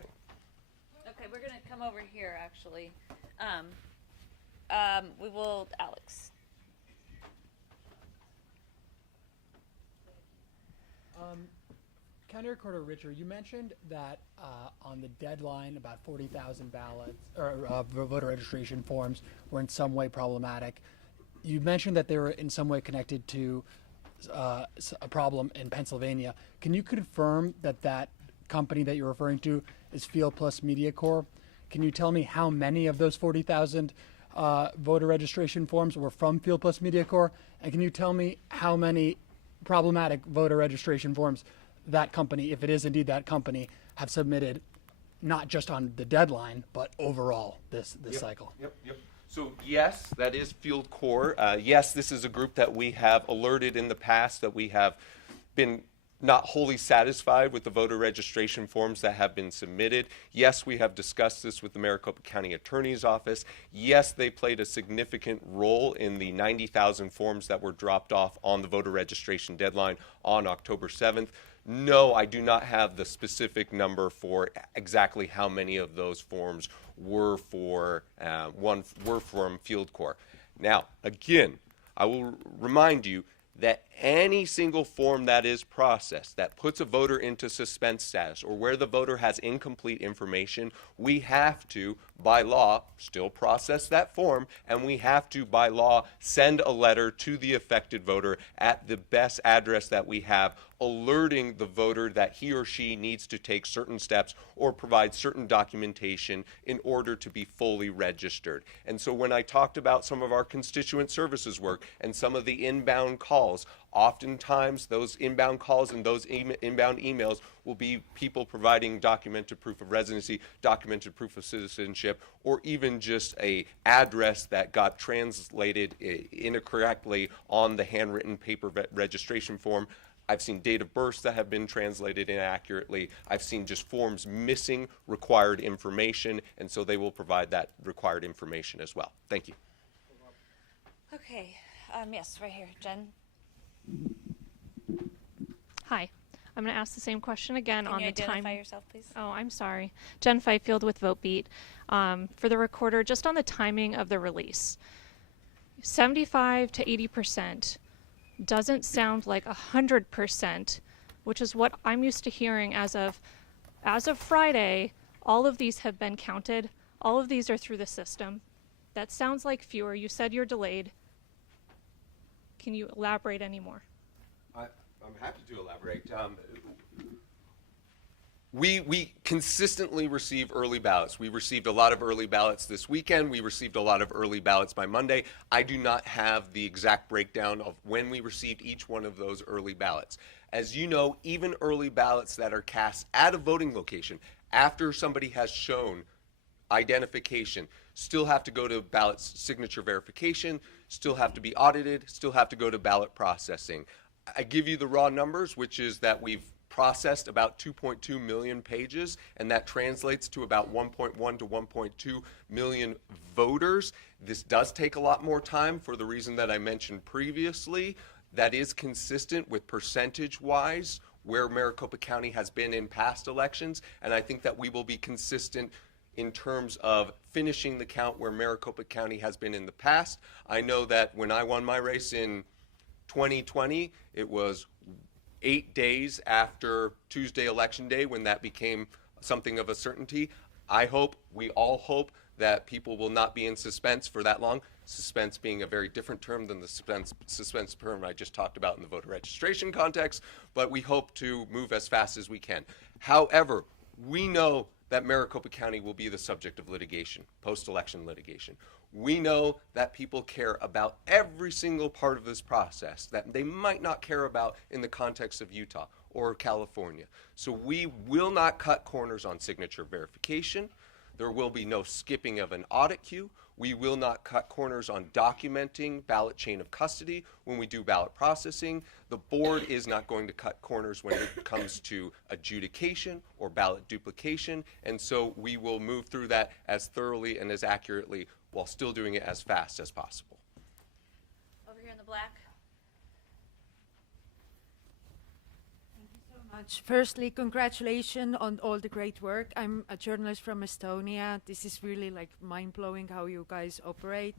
Okay, we're going to come over here, actually. We will, Alex. County Recorder Richer, you mentioned that on the deadline, about 40,000 ballots or voter registration forms were in some way problematic. You mentioned that they were in some way connected to a problem in Pennsylvania. Can you confirm that that company that you're referring to is Field Plus Media Corp? Can you tell me how many of those 40,000 voter registration forms were from Field Plus Media Corp? And can you tell me how many problematic voter registration forms that company, if it is indeed that company, have submitted, not just on the deadline, but overall this cycle? Yep. So yes, that is Field Corps. Yes, this is a group that we have alerted in the past that we have been not wholly satisfied with the voter registration forms that have been submitted. Yes, we have discussed this with the Maricopa County Attorney's Office. Yes, they played a significant role in the 90,000 forms that were dropped off on the voter registration deadline on October 7th. No, I do not have the specific number for exactly how many of those forms were from Field Corps. Now, again, I will remind you that any single form that is processed that puts a voter into suspense status or where the voter has incomplete information, we have to, by law, still process that form, and we have to, by law, send a letter to the affected voter at the best address that we have, alerting the voter that he or she needs to take certain steps or provide certain documentation in order to be fully registered. And so when I talked about some of our constituent services work and some of the inbound calls, oftentimes those inbound calls and those inbound emails will be people providing documented proof of residency, documented proof of citizenship, or even just a address that got translated incorrectly on the handwritten paper registration form. I've seen date of births that have been translated inaccurately. I've seen just forms missing required information, and so they will provide that required information as well. Thank you. Okay, yes, right here, Jen. Hi. I'm going to ask the same question again Can on you the time. identify yourself, please? Oh, I'm sorry. Jen Fifield with VoteBeat. For the recorder, just on the timing of the release, 75 to 80% doesn't sound like 100%, which is what I'm used to hearing as of Friday. All of these have been counted. All of these are through the system. That sounds like fewer. You said you're delayed. Can you elaborate any more? I'm happy to elaborate. We consistently receive early ballots. We received a lot of early ballots this weekend. We received a lot of early ballots by Monday. I do not have the exact breakdown of when we received each one of those early ballots. As you know, even early ballots that are cast at a voting location after somebody has shown identification still have to go to ballot signature verification, still have to be audited, still have to go to ballot processing. I give you the raw numbers, which is that we've processed about 2.2 million pages, and that translates to about 1.1 to 1.2 million voters. This does take a lot more time for the reason that I mentioned previously. That is consistent with percentage-wise where Maricopa County has been in past elections, and I think that we will be consistent in terms of finishing the count where Maricopa County has been in the past. I know that when I won my race in 2020, it was 8 days after Tuesday Election Day when that became something of a certainty. We all hope that people will not be in suspense for that long. Suspense being a very different term than the suspense term I just talked about in the voter registration context, but we hope to move as fast as we can. However, we know that Maricopa County will be the subject of litigation, post-election litigation. We know that people care about every single part of this process that they might not care about in the context of Utah or California. So we will not cut corners on signature verification. There will be no skipping of an audit queue. We will not cut corners on documenting ballot chain of custody when we do ballot processing. The board is not going to cut corners when it comes to adjudication or ballot duplication. And so we will move through that as thoroughly and as accurately while still doing it as fast as possible. Over here in the black. Firstly, congratulations on all the great work. I'm a journalist from Estonia. This is really like mind-blowing how you guys operate.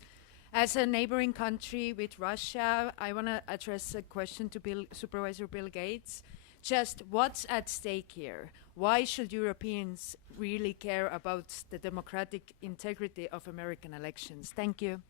As a neighboring country with Russia, I want to address a question to Supervisor Bill Gates. Just what's at stake here? Why should Europeans really care about the democratic integrity of American elections? Thank you.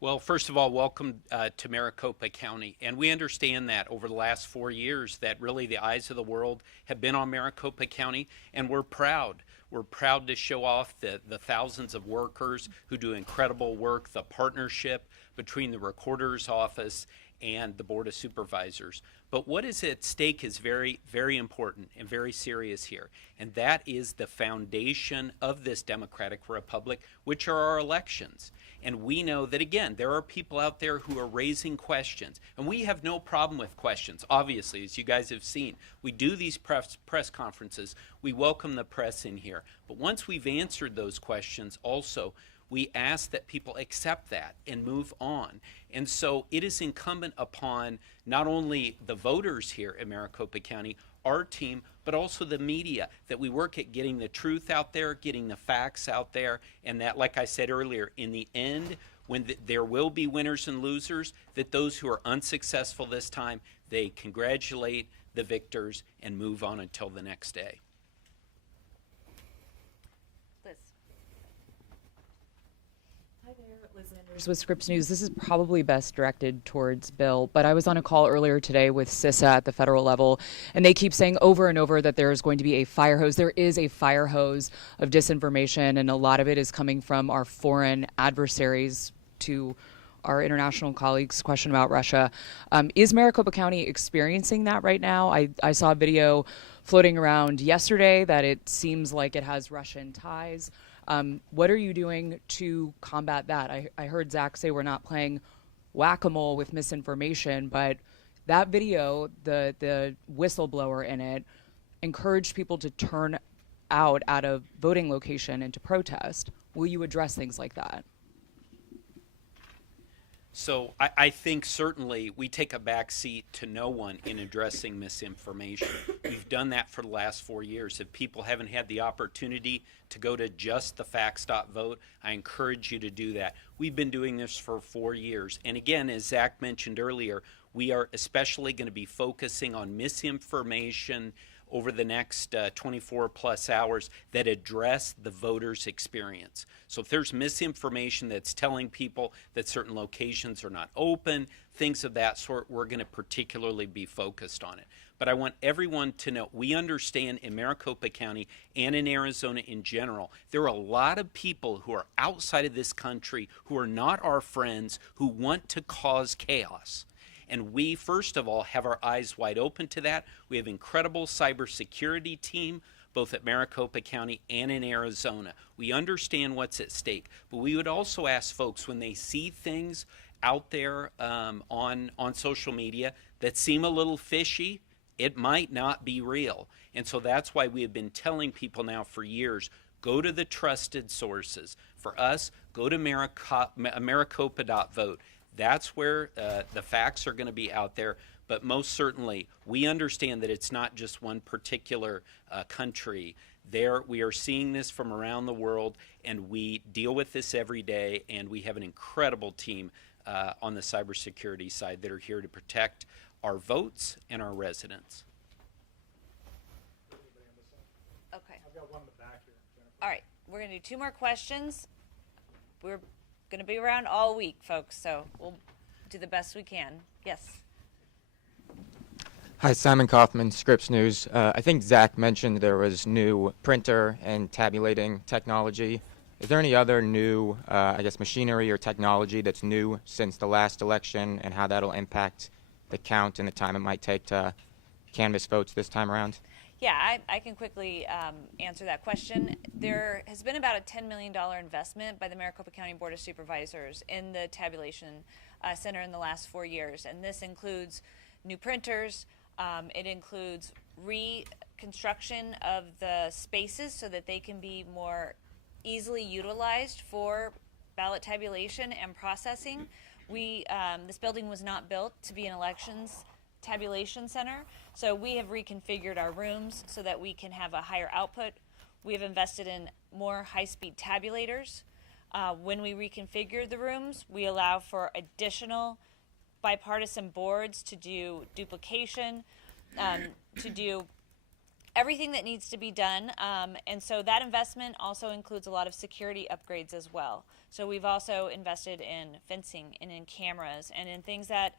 Well, first of all, welcome to Maricopa County. And we understand that over the last 4 years that really the eyes of the world have been on Maricopa County, and we're proud. We're proud to show off the thousands of workers who do incredible work, the partnership between the Recorder's Office and the Board of Supervisors. But what is at stake is very, very important and very serious here. And that is the foundation of this democratic republic, which are our elections. And we know that, again, there are people out there who are raising questions. And we have no problem with questions, obviously, as you guys have seen. We do these press conferences. We welcome the press in here. But once we've answered those questions also, we ask that people accept that and move on. And so it is incumbent upon not only the voters here in Maricopa County, our team, but also the media, that we work at getting the truth out there, getting the facts out there, and that, like I said earlier, in the end, when there will be winners and losers, that those who are unsuccessful this time, they congratulate the victors and move on until the next day. Liz. With Scripps News, this is probably best directed towards Bill, but I was on a call earlier today with CISA at the federal level, and they keep saying over and over that there is going to be a fire hose. There is a fire hose of disinformation, and a lot of it is coming from our foreign adversaries. To our international colleagues' question about Russia, is Maricopa County experiencing that right now? I saw a video floating around yesterday that it seems like it has Russian ties. What are you doing to combat that? I heard Zach say we're not playing whack-a-mole with misinformation, but that video, the whistleblower in it, encouraged people to turn out at a voting location and to protest. Will you address things like that? So I think certainly we take a back seat to no one in addressing misinformation. We've done that for the last 4 years. If people haven't had the opportunity to go to justthefacts.vote, I encourage you to do that. We've been doing this for 4 years. And again, as Zach mentioned earlier, we are especially going to be focusing on misinformation over the next 24 plus hours that address the voter's experience. So if there's misinformation that's telling people that certain locations are not open, things of that sort, we're going to particularly be focused on it. But I want everyone to know, we understand in Maricopa County and in Arizona in general, there are a lot of people who are outside of this country who are not our friends, who want to cause chaos. And we, first of all, have our eyes wide open to that. We have an incredible cybersecurity team, both at Maricopa County and in Arizona. We understand what's at stake. But we would also ask folks, when they see things out there on social media that seem a little fishy, it might not be real. And so that's why we have been telling people now for years, go to the trusted sources. For us, go to maricopa.vote. That's where the facts are going to be out there. But most certainly, we understand that it's not just one particular country. We are seeing this from around the world, and we deal with this every day, and we have an incredible team on the cybersecurity side that are here to protect our votes and our residents. Okay. I've got one in the back here. All right, we're going to do 2 more questions. We're going to be around all week, folks, so we'll do the best we can. Yes. Hi, Simon Kaufman, Scripps News. I think Zach mentioned there was new printer and tabulating technology. Is there any other new, machinery or technology that's new since the last election, and how that'll impact the count and the time it might take to canvass votes this time around? Yeah, I can quickly answer that question. There has been about a $10 million investment by the Maricopa County Board of Supervisors in the tabulation center in the last 4 years, and this includes new printers. It includes reconstruction of the spaces so that they can be more easily utilized for ballot tabulation and processing. This building was not built to be an elections tabulation center, so we have reconfigured our rooms so that we can have a higher output. We have invested in more high-speed tabulators. When we reconfigure the rooms, we allow for additional bipartisan boards to do duplication, to do everything that needs to be done. And so that investment also includes a lot of security upgrades as well. So we've also invested in fencing and in cameras and in things that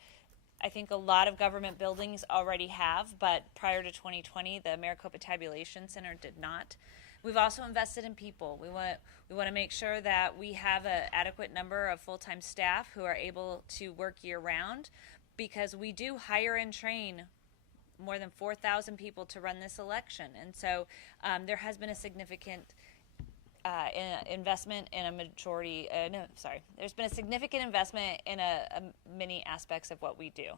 I think a lot of government buildings already have, but prior to 2020, the Maricopa Tabulation Center did not. We've also invested in people. We want to make sure that we have an adequate number of full-time staff who are able to work year-round, because we do hire and train more than 4,000 people to run this election. And so there has been a significant investment in there's been a significant investment in many aspects of what we do.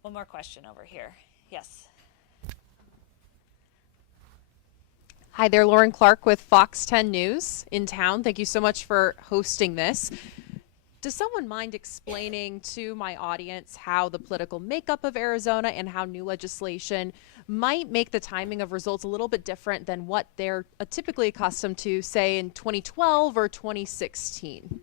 One more question over here. Yes. Hi there, Lauren Clark with Fox 10 News in town. Thank you so much for hosting this. Does someone mind explaining to my audience how the political makeup of Arizona and how new legislation might make the timing of results a little bit different than what they're typically accustomed to, say, in 2012 or 2016?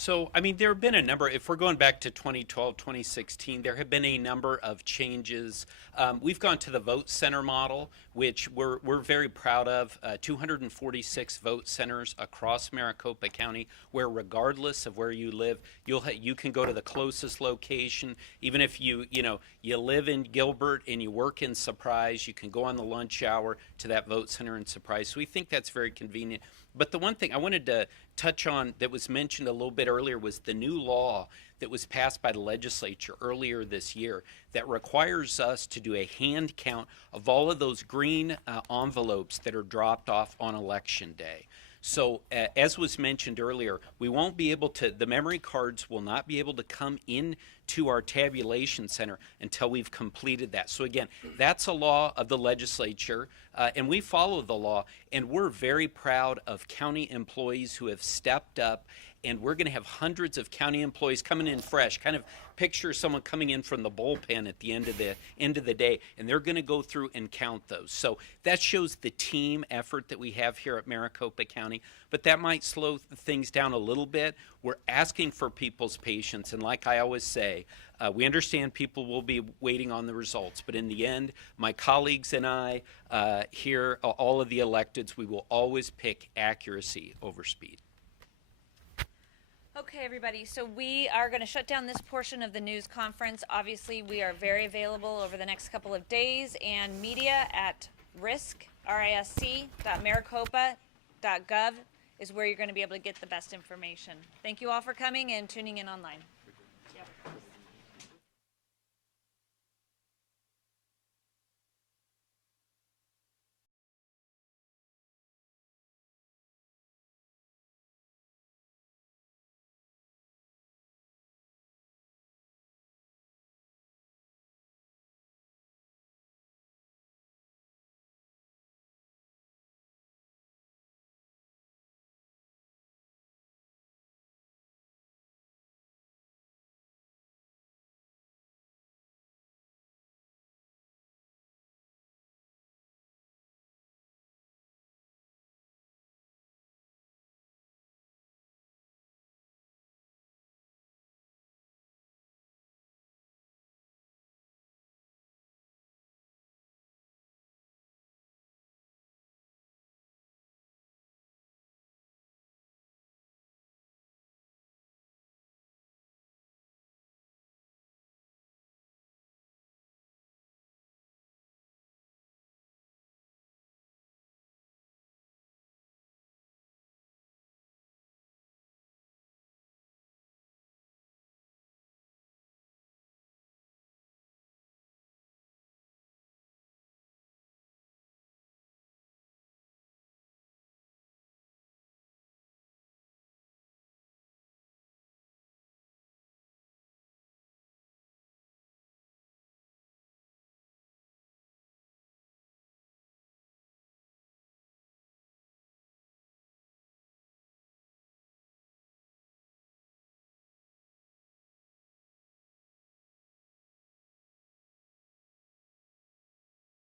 So, I mean, there have been a number, if we're going back to 2012, 2016, there have been a number of changes. We've gone to the vote center model, which we're very proud of. 246 vote centers across Maricopa County, where regardless of where you live, you can go to the closest location. Even if you live in Gilbert and you work in Surprise, you can go on the lunch hour to that vote center in Surprise. So we think that's very convenient. But the one thing I wanted to touch on that was mentioned a little bit earlier was the new law that was passed by the legislature earlier this year that requires us to do a hand count of all of those green envelopes that are dropped off on election day. So as was mentioned earlier, we won't be able to, the memory cards will not be able to come in to our tabulation center until we've completed that. So again, that's a law of the legislature, and we follow the law, and we're very proud of county employees who have stepped up, and we're going to have hundreds of county employees coming in fresh. Kind of picture someone coming in from the bullpen at the end of the day, and they're going to go through and count those. So that shows the team effort that we have here at Maricopa County, but that might slow things down a little bit. We're asking for people's patience, and like I always say, we understand people will be waiting on the results, but in the end, my colleagues and I here, all of the electeds, we will always pick accuracy over speed. Okay, everybody, so we are going to shut down this portion of the news conference. Obviously, we are very available over the next couple of days, and media at risc.maricopa.gov is where you're going to be able to get the best information. Thank you all for coming and tuning in online. Yep.